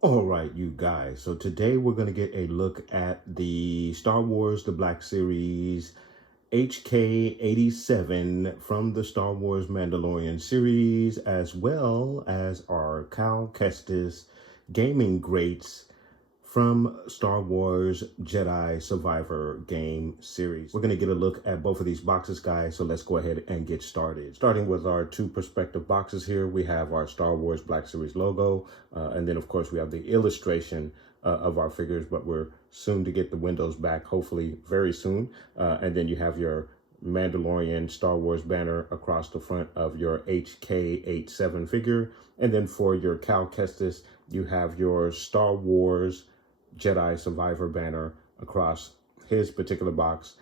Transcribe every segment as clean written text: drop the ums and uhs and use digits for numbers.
All right, you guys. So today we're going to get a look at the Star Wars The Black Series Hk87 from the Star Wars Mandalorian series, as well as our Cal Kestis gaming greats from Star Wars Jedi Survivor game series. We're going to get a look at both of these boxes, guys, so let's go ahead and get started. Starting with our two perspective boxes here, we have our Star Wars Black Series logo, and then of course we have the illustration of our figures, but we're soon to get the windows back, hopefully very soon. And then you have your Mandalorian Star Wars banner across the front of your Hk87 figure. And then for your Cal Kestis, you have your Star Wars Jedi Survivor banner across his particular box.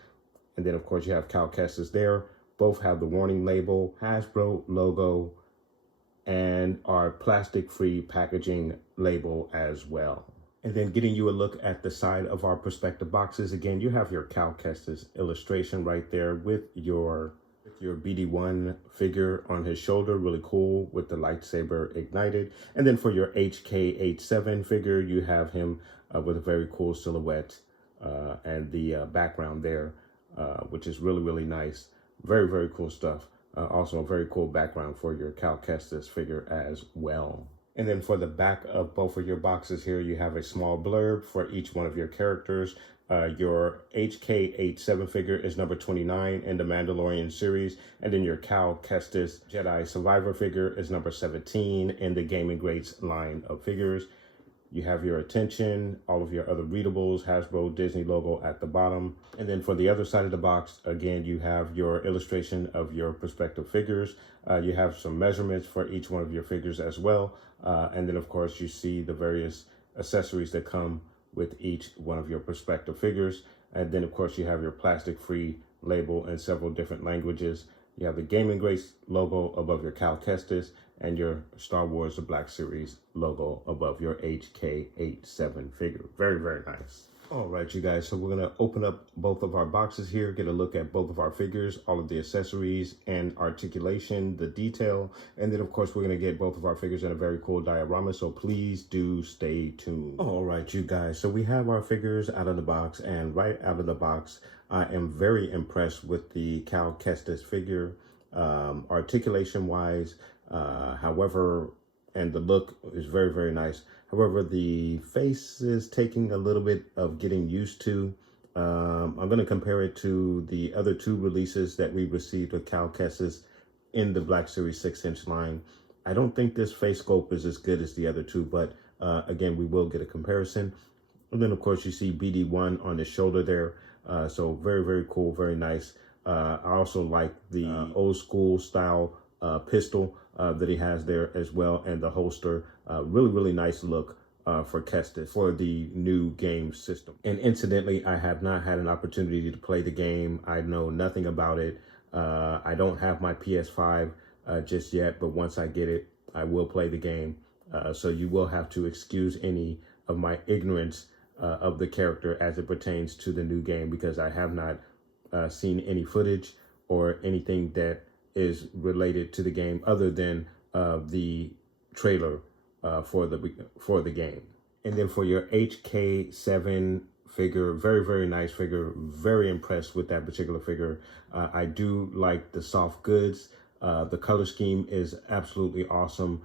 And then of course you have Cal Kestis there. Both have the warning label, Hasbro logo, and our plastic-free packaging label as well. And then getting you a look at the side of our perspective boxes, again, you have your Cal Kestis illustration right there with your BD1 figure on his shoulder, really cool with the lightsaber ignited. And then for your Hk87 figure, you have him with a very cool silhouette and the background there, which is really, really nice. Very, very cool stuff. Also a very cool background for your Cal Kestis figure as well. And then for the back of both of your boxes here, you have a small blurb for each one of your characters. Your Hk87 figure is number 29 in the Mandalorian series. And then your Cal Kestis Jedi Survivor figure is number 17 in the Gaming Greats line of figures. You have your attention, all of your other readables, Hasbro Disney logo at the bottom. And then for the other side of the box, again, you have your illustration of your perspective figures. You have some measurements for each one of your figures as well. And then, of course, you see the various accessories that come with each one of your perspective figures. And then, of course, you have your plastic-free label in several different languages. You have the Gaming Grace logo above your Cal Kestis and your Star Wars The Black Series logo above your Hk87 figure. Very, very nice. All right, you guys, so we're going to open up both of our boxes here, get a look at both of our figures, all of the accessories and articulation, the detail, and then, of course, we're going to get both of our figures in a very cool diorama, so please do stay tuned. All right, you guys, so we have our figures out of the box, and right out of the box, I am very impressed with the Cal Kestis figure, articulation-wise, however, and the look is very, very nice. However, the face is taking a little bit of getting used to. I'm going to compare it to the other two releases that we received with Cal Kestis in the Black Series 6-inch line. I don't think this face sculpt is as good as the other two, but again, we will get a comparison. And then, of course, you see BD1 on his shoulder there. So very, very cool, very nice. I also like the old school style pistol that he has there as well, and the holster. Really, really nice look for Kestis for the new game system. And incidentally, I have not had an opportunity to play the game. I know nothing about it. I don't have my PS5 just yet, but once I get it, I will play the game. So you will have to excuse any of my ignorance of the character as it pertains to the new game, because I have not seen any footage or anything that is related to the game other than the trailer for the game. And then for your Hk7 figure, very, very nice figure. Very impressed with that particular figure. I do like the soft goods. The color scheme is absolutely awesome.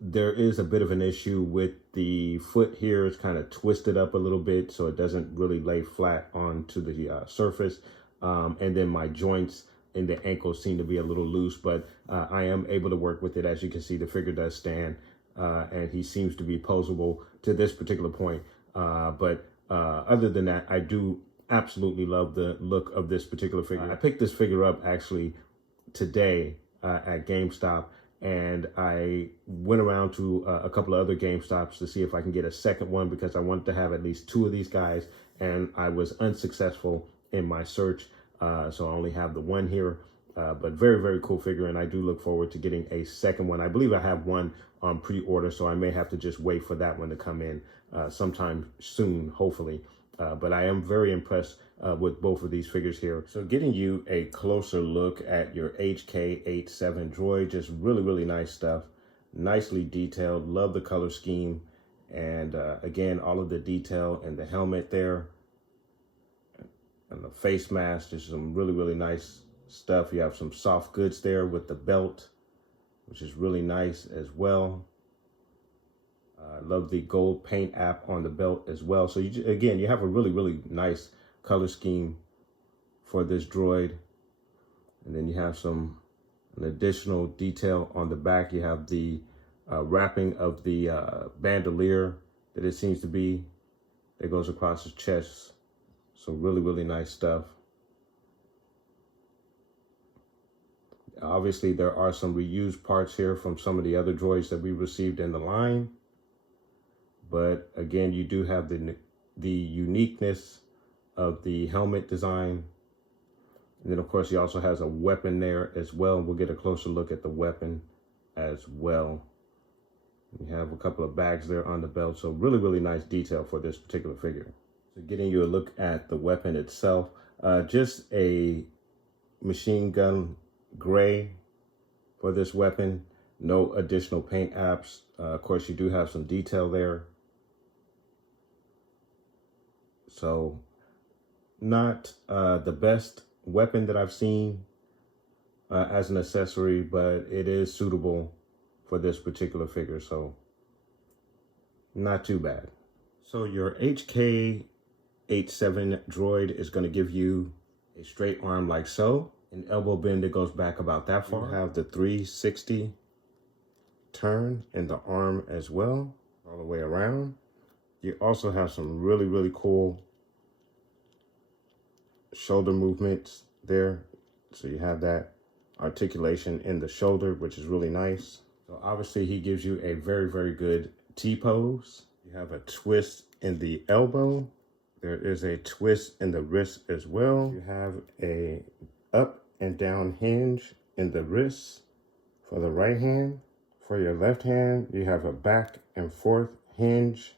There is a bit of an issue with the foot here. It's kind of twisted up a little bit, so it doesn't really lay flat onto the surface. And then my joints in the ankles seem to be a little loose, but I am able to work with it. As you can see, the figure does stand, and he seems to be posable to this particular point. But other than that, I do absolutely love the look of this particular figure. I picked this figure up actually today at GameStop, and I went around to a couple of other GameStops to see if I can get a second one because I wanted to have at least 2 of these guys, and I was unsuccessful in my search, so I only have the one here. But very, very cool figure, and I do look forward to getting a second one. I believe I have one on pre-order, so I may have to just wait for that one to come in sometime soon, hopefully. But I am very impressed with both of these figures here. So getting you a closer look at your Hk87 Droid, just really, really nice stuff. Nicely detailed, love the color scheme. And again, all of the detail in the helmet there and the face mask, just some really, really nice stuff. You have some soft goods there with the belt, which is really nice as well. I love the gold paint app on the belt as well. So again, you have a really, really nice color scheme for this droid. And then you have an additional detail on the back. You have the wrapping of the bandolier that it seems to be that goes across his chest. So really, really nice stuff. Obviously, there are some reused parts here from some of the other droids that we received in the line. But again, you do have the uniqueness of the helmet design. And then, of course, he also has a weapon there as well. We'll get a closer look at the weapon as well. You have a couple of bags there on the belt. So really, really nice detail for this particular figure. So getting you a look at the weapon itself, just a machine gun gray for this weapon. No additional paint apps. Of course, you do have some detail there. So not the best weapon that I've seen as an accessory, but it is suitable for this particular figure. So not too bad. So your Hk87 Droid is going to give you a straight arm like so. An elbow bend that goes back about that far. You have the 360 turn in the arm as well, all the way around. You also have some really, really cool shoulder movements there. So you have that articulation in the shoulder, which is really nice. So obviously he gives you a very, very good T-pose. You have a twist in the elbow. There is a twist in the wrist as well. You have a up and down hinge in the wrist for the right hand. For your left hand, you have a back and forth hinge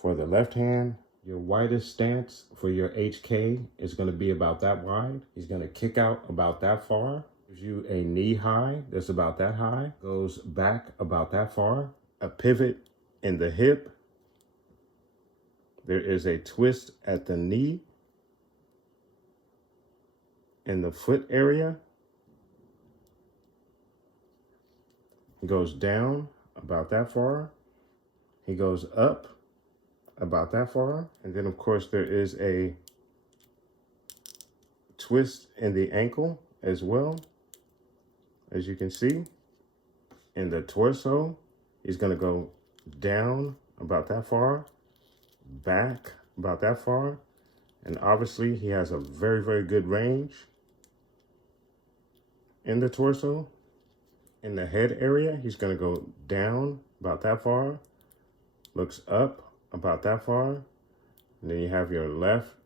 for the left hand. Your widest stance for your HK is going to be about that wide. He's going to kick out about that far. Gives you a knee high that's about that high. Goes back about that far. A pivot in the hip. There is a twist at the knee. In the foot area. He goes down about that far. He goes up about that far. And then, of course, there is a twist in the ankle as well. As you can see, in the torso, he's going to go down about that far, back about that far. And obviously, he has a very, very good range in the torso. In the head area, he's going to go down about that far, looks up about that far, and then you have your left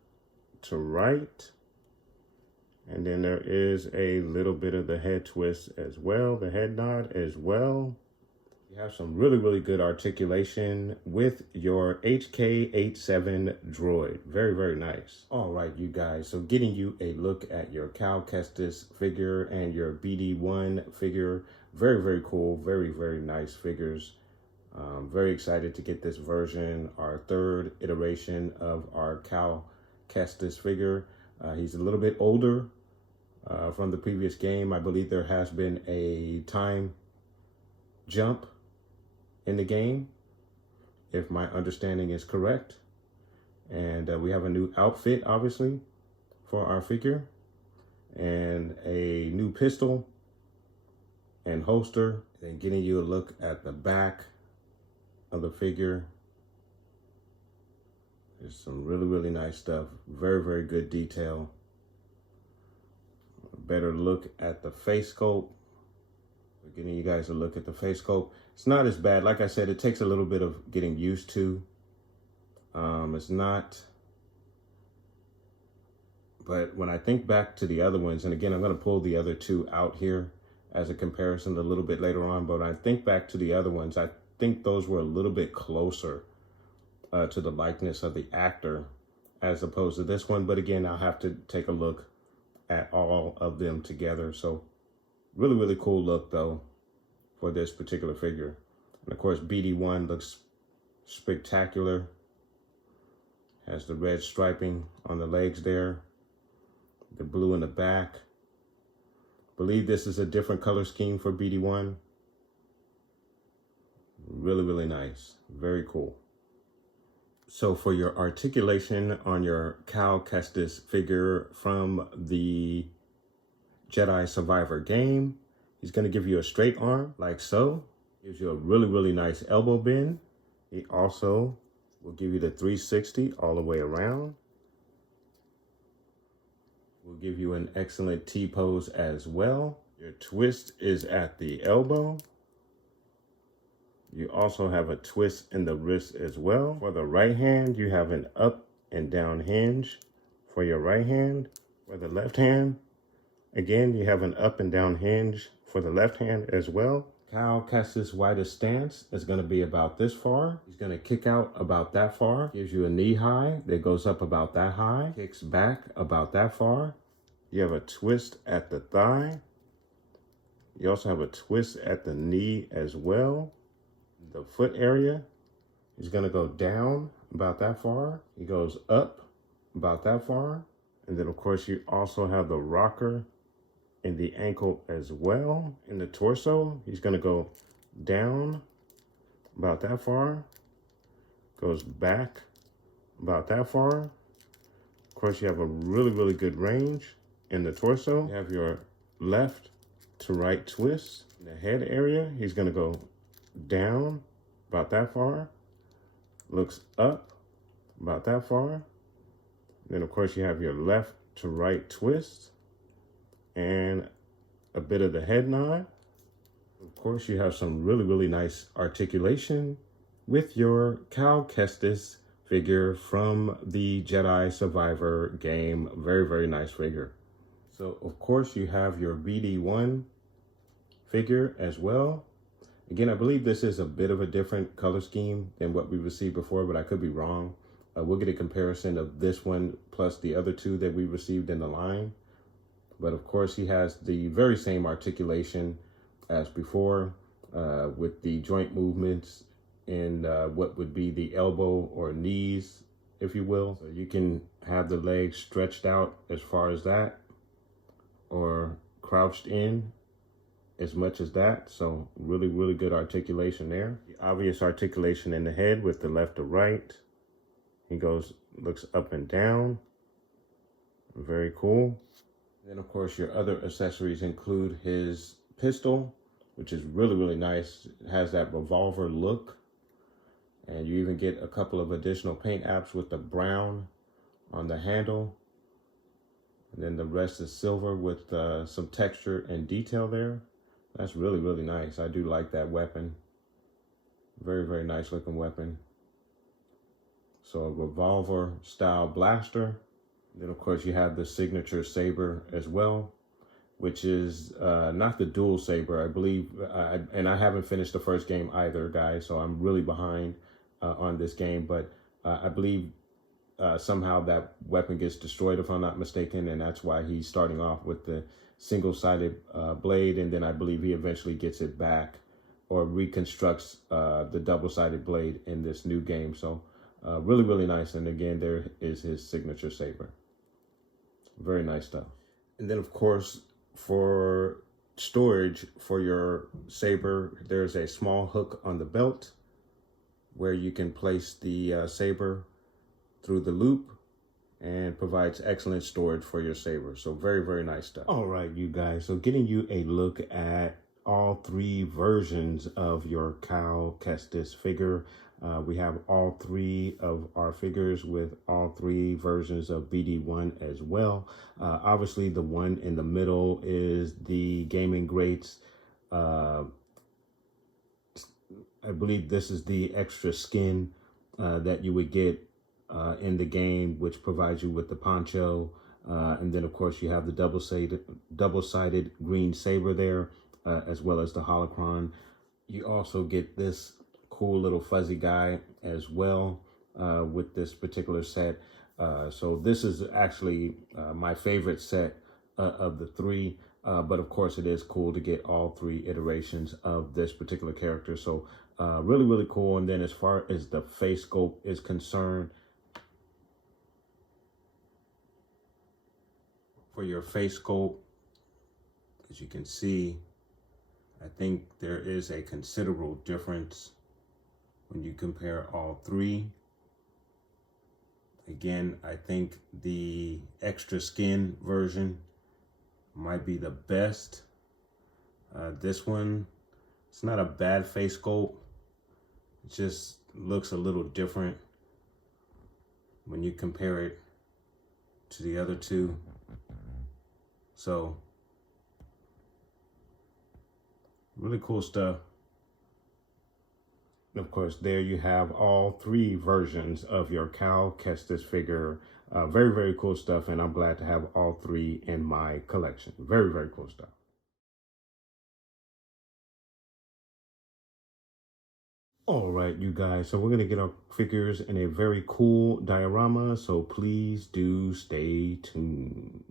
to right, and then there is a little bit of the head twist as well, the head nod as well. You have some really, really good articulation with your Hk87 Droid. Very, very nice. All right, you guys. So getting you a look at your Kestis figure and your BD1 figure. Very, very cool. Very, very nice figures. Very excited to get this version, our third iteration of our Kestis figure. He's a little bit older from the previous game. I believe there has been a time jump in the game, if my understanding is correct. And we have a new outfit, obviously, for our figure, and a new pistol and holster. And getting you a look at the back of the figure. There's some really, really nice stuff. Very, very good detail. A better look at the face sculpt. Getting you guys a look at the face sculpt. It's not as bad. Like I said, it takes a little bit of getting used to. It's not, but when I think back to the other ones, and again, I'm going to pull the other two out here as a comparison a little bit later on, but when I think back to the other ones, I think those were a little bit closer to the likeness of the actor as opposed to this one. But again, I'll have to take a look at all of them together. So really, really cool look though for this particular figure. And of course, BD1 looks spectacular. Has the red striping on the legs there, the blue in the back. Believe this is a different color scheme for BD1. Really, really nice. Very cool. So for your articulation on your Cal Kestis figure from the Jedi Survivor game, he's going to give you a straight arm like so. Gives you a really, really nice elbow bend. He also will give you the 360 all the way around. Will give you an excellent T-pose as well. Your twist is at the elbow. You also have a twist in the wrist as well. For the right hand, you have an up and down hinge for your right hand. For the left hand, again, you have an up and down hinge for the left hand as well. Cal Kestis' widest stance is going to be about this far. He's going to kick out about that far. Gives you a knee high that goes up about that high. Kicks back about that far. You have a twist at the thigh. You also have a twist at the knee as well. The foot area, he's going to go down about that far. He goes up about that far. And then, of course, you also have the rocker in the ankle as well. In the torso, he's going to go down about that far. Goes back about that far. Of course, you have a really, really good range in the torso. You have your left to right twist. In the head area, he's going to go down about that far, looks up about that far. Then of course you have your left to right twist and a bit of the head nod. Of course you have some really, really nice articulation with your Cal Kestis figure from the Jedi Survivor game. Very, very nice figure. So of course you have your BD1 figure as well. Again, I believe this is a bit of a different color scheme than what we received before, but I could be wrong. We'll get a comparison of this one plus the other two that we received in the line. But of course, he has the very same articulation as before with the joint movements in what would be the elbow or knees, if you will. So you can have the legs stretched out as far as that or crouched in as much as that. So really, really good articulation there. The obvious articulation in the head with the left to right. He looks up and down. Very cool. Then of course your other accessories include his pistol, which is really, really nice. It has that revolver look. And you even get a couple of additional paint apps with the brown on the handle. And then the rest is silver with some texture and detail there. That's really, really nice. I do like that weapon. Very, very nice looking weapon. So a revolver style blaster. Then of course you have the signature saber as well, which is not the dual saber, I believe. And I haven't finished the first game either, guys. So I'm really behind on this game. But I believe somehow that weapon gets destroyed, if I'm not mistaken. And that's why he's starting off with the single-sided blade, and then I believe he eventually gets it back or reconstructs the double-sided blade in this new game. So really, really nice. And again, there is his signature saber. Very nice stuff. And then of course, for storage for your saber, there's a small hook on the belt where you can place the saber through the loop, and provides excellent storage for your saber. So very, very nice stuff. All right, you guys. So getting you a look at all three versions of your Cal Kestis figure. We have all three of our figures with all three versions of BD1 as well. Obviously, the one in the middle is the Gaming Greats I believe this is the extra skin that you would get in the game, which provides you with the poncho. And then, of course, you have the double-sided green saber there, as well as the holocron. You also get this cool little fuzzy guy as well with this particular set. So this is actually my favorite set of the three. But of course, it is cool to get all three iterations of this particular character. So really, really cool. And then as far as the face sculpt is concerned, for your face sculpt, as you can see, I think there is a considerable difference when you compare all three. Again, I think the extra skin version might be the best. This one, it's not a bad face sculpt. It just looks a little different when you compare it to the other two. So, really cool stuff. And of course, there you have all three versions of your Kestis figure. Very, very cool stuff. And I'm glad to have all three in my collection. Very, very cool stuff. All right, you guys. So we're going to get our figures in a very cool diorama. So please do stay tuned.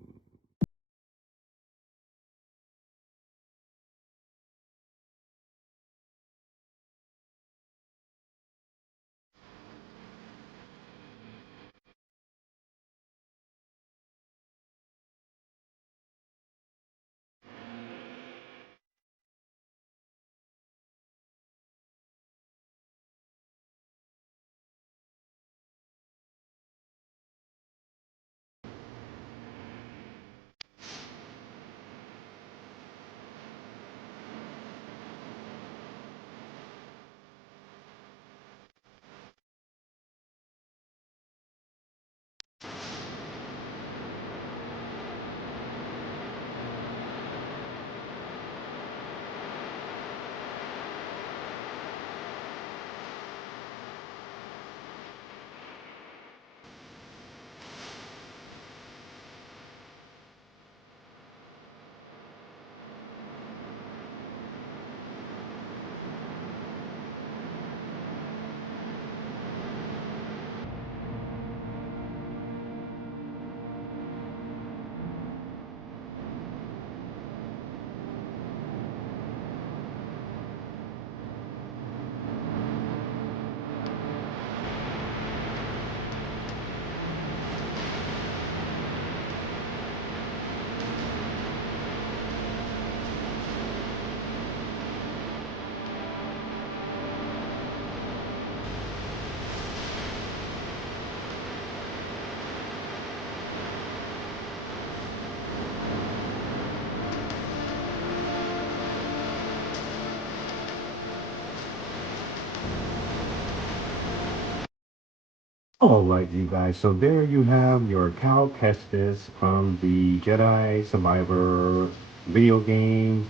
All right, you guys. So there you have your Cal Kestis from the Jedi Survivor video game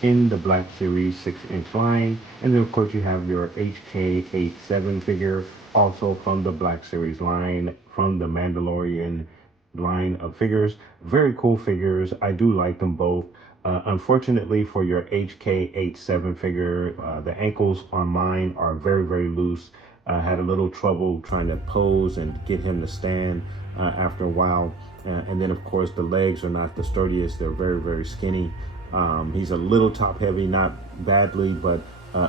in the Black Series 6-inch line. And then, of course, you have your HK87 figure, also from the Black Series line, from the Mandalorian line of figures. Very cool figures. I do like them both. Unfortunately, for your HK87 figure, the ankles on mine are very, very loose. I had a little trouble trying to pose and get him to stand after a while. And then, of course, the legs are not the sturdiest. They're very, very skinny. He's a little top heavy, not badly, but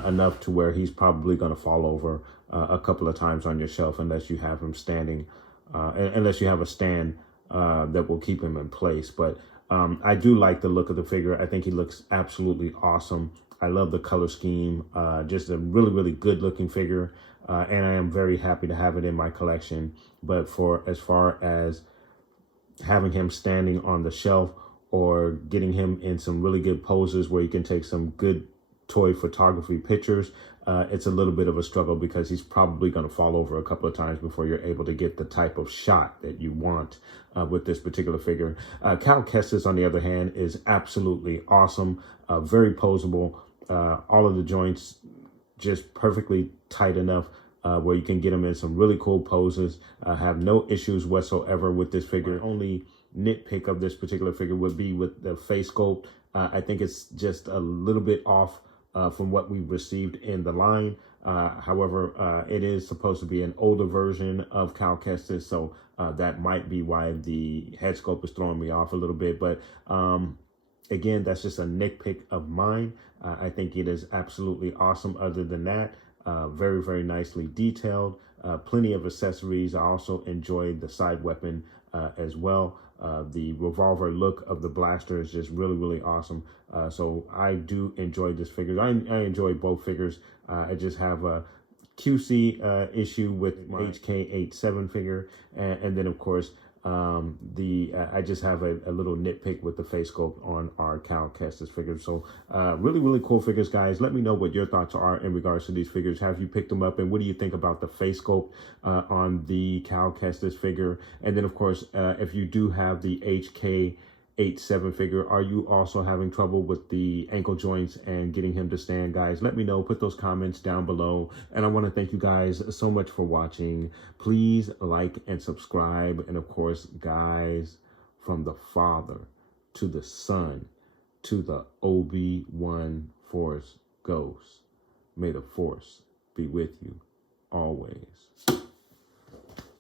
enough to where he's probably going to fall over a couple of times on your shelf unless you have him standing, unless you have a stand that will keep him in place. But I do like the look of the figure. I think he looks absolutely awesome. I love the color scheme, just a really, really good looking figure. And I am very happy to have it in my collection. But for as far as having him standing on the shelf or getting him in some really good poses where you can take some good toy photography pictures, it's a little bit of a struggle because he's probably going to fall over a couple of times before you're able to get the type of shot that you want with this particular figure. Cal Kestis, on the other hand, is absolutely awesome, very posable. All of the joints just perfectly tight enough where you can get them in some really cool poses. Have no issues whatsoever with this figure. My only nitpick of this particular figure would be with the face sculpt. I think it's just a little bit off from what we received in the line. However, it is supposed to be an older version of Cal Kestis, so that might be why the head sculpt is throwing me off a little bit. But again, that's just a nitpick of mine. I think it is absolutely awesome. Other than that, very, very nicely detailed. Plenty of accessories. I also enjoyed the side weapon as well. The revolver look of the blaster is just really, really awesome. So I do enjoy this figure. I enjoy both figures. I just have a QC issue with my Hk87 figure. And then, of course, I just have a little nitpick with the face sculpt on our Cal Kestis figure. So really, really cool figures, guys. Let me know what your thoughts are in regards to these figures. Have you picked them up, and what do you think about the face sculpt on the Cal Kestis figure? And then, of course, if you do have the Hk87 figure, are you also having trouble with the ankle joints and getting him to stand? Guys, let me know. Put those comments down below. And I want to thank you guys so much for watching. Please like and subscribe. And of course, guys, from the Father to the Son to the Obi-Wan Force Ghost, may the Force be with you always.